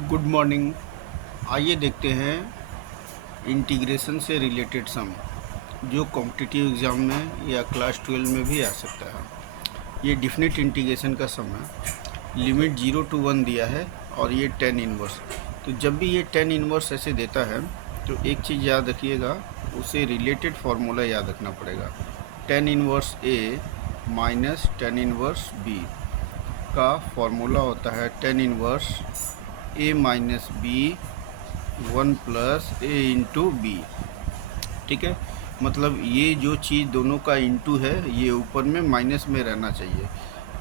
Good morning. आइए देखते हैं इंटीग्रेशन से रिलेटेड सम जो कॉम्पिटिटिव एग्ज़ाम में या क्लास 12 में भी आ सकता है। ये डिफिनिट इंटीग्रेशन का सम है। लिमिट 0 to 1 दिया है और ये tan इनवर्स। तो जब भी ये tan इनवर्स ऐसे देता है तो एक चीज़ याद रखिएगा, उसे रिलेटेड फार्मूला याद रखना पड़ेगा। tan inverse A minus tan inverse B का फार्मूला होता है tan inverse A minus B 1 plus A into B. ठीक है, मतलब ये जो चीज़ दोनों का इंटू है ये ऊपर में माइनस में रहना चाहिए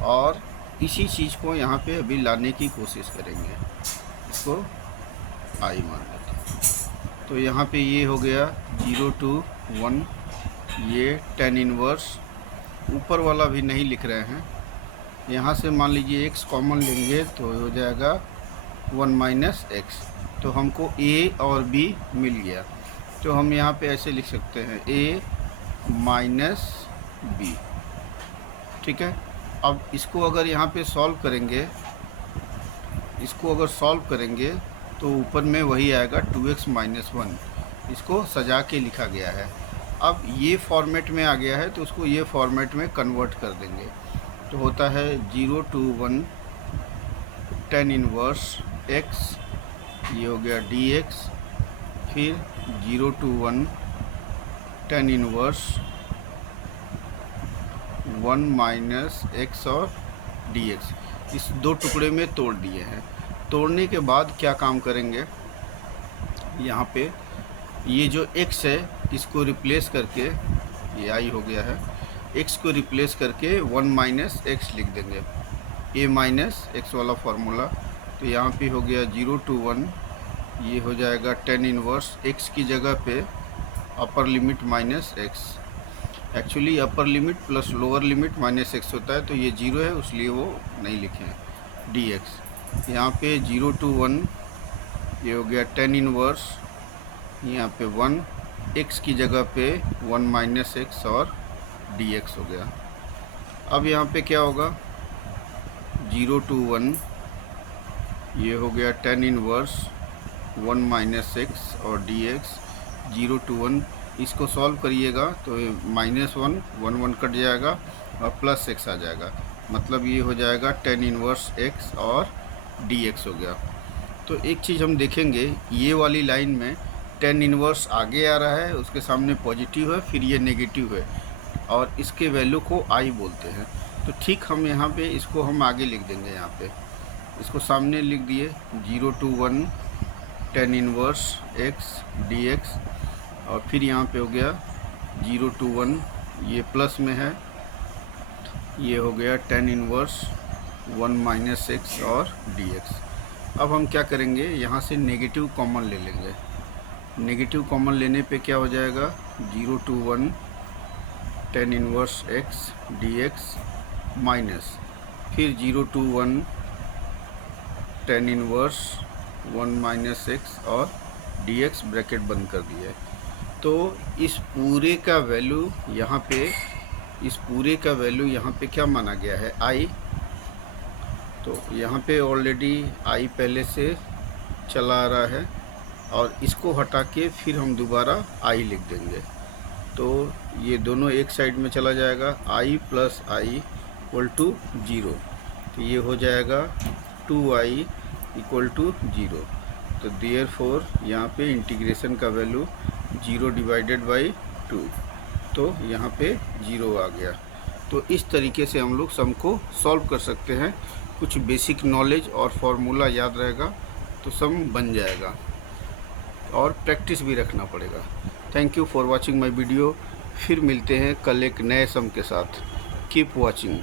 और इसी चीज़ को यहाँ पे अभी लाने की कोशिश करेंगे। इसको आई मान लेते हैं। तो यहाँ पे ये हो गया 0 to 1। ये tan इनवर्स ऊपर वाला भी नहीं लिख रहे हैं। यहाँ से मान लीजिए x कॉमन लेंगे तो हो जाएगा 1 माइनस एक्स। तो हमको a और b मिल गया, तो हम यहाँ पे ऐसे लिख सकते हैं a माइनस बी। ठीक है, अब इसको अगर यहाँ पे सॉल्व करेंगे, तो ऊपर में वही आएगा 2x माइनस 1। इसको सजा के लिखा गया है। अब ये फॉर्मेट में आ गया है तो उसको ये फॉर्मेट में कन्वर्ट कर देंगे। तो होता है 0 to 1 tan इनवर्स x, ये हो गया dx, फिर 0 to 1 tan inverse 1 minus x और dx। इस दो टुकड़े में तोड़ दिए हैं। तोड़ने के बाद क्या काम करेंगे, यहाँ पे ये जो x है इसको रिप्लेस करके, ये i हो गया है, x को रिप्लेस करके 1 माइनस एक्स लिख देंगे, a माइनस एक्स वाला फार्मूला। तो यहाँ पे हो गया 0 to 1, ये हो जाएगा tan इनवर्स x की जगह पे upper limit minus x. Actually upper limit plus lower limit minus x होता है, तो ये 0 है इसलिए वो नहीं लिखे, dx। यहाँ पे 0 to 1, ये हो गया tan इनवर्स, यहाँ पे 1, x की जगह पे 1 माइनस एक्स और dx हो गया। अब यहाँ पे क्या होगा, 0 to 1, ये हो गया tan इनवर्स 1 माइनस एक्स और dx। 0 to 1, इसको सॉल्व करिएगा तो माइनस 1 1 1 कट जाएगा और प्लस एक्स आ जाएगा, मतलब ये हो जाएगा tan इनवर्स x और dx हो गया। तो एक चीज़ हम देखेंगे, ये वाली लाइन में tan इनवर्स आगे आ रहा है, उसके सामने पॉजिटिव है, फिर ये नेगेटिव है और इसके वैल्यू को i बोलते हैं। तो ठीक हम यहाँ पे इसको हम आगे लिख देंगे, यहाँ पे इसको सामने लिख दिए 0 to 1 tan inverse x dx और फिर यहाँ पे हो गया 0 to 1, ये प्लस में है, ये हो गया tan इनवर्स 1 माइनस एक्स और dx। अब हम क्या करेंगे, यहाँ से नेगेटिव कॉमन ले लेंगे। नेगेटिव कॉमन लेने पे क्या हो जाएगा, 0 to 1 tan inverse x dx minus फिर 0 to 1 tan inverse 1 minus x और dx, ब्रैकेट बंद कर दिया है। तो इस पूरे का वैल्यू यहाँ पे क्या माना गया है, i। तो यहाँ पे ऑलरेडी i पहले से चला आ रहा है और इसको हटा के फिर हम दोबारा i लिख देंगे। तो ये दोनों एक साइड में चला जाएगा, i plus i equal to 0। तो ये हो जाएगा 2i इक्वल टू 0। तो देयरफॉर यहाँ पे इंटीग्रेशन का वैल्यू 0 डिवाइडेड बाई 2, तो यहाँ पे 0 आ गया। तो इस तरीके से हम लोग सम को सॉल्व कर सकते हैं। कुछ बेसिक नॉलेज और फार्मूला याद रहेगा तो सम बन जाएगा और प्रैक्टिस भी रखना पड़ेगा। Thank you for watching my video. फिर मिलते हैं कल एक नए सम के साथ। Keep watching.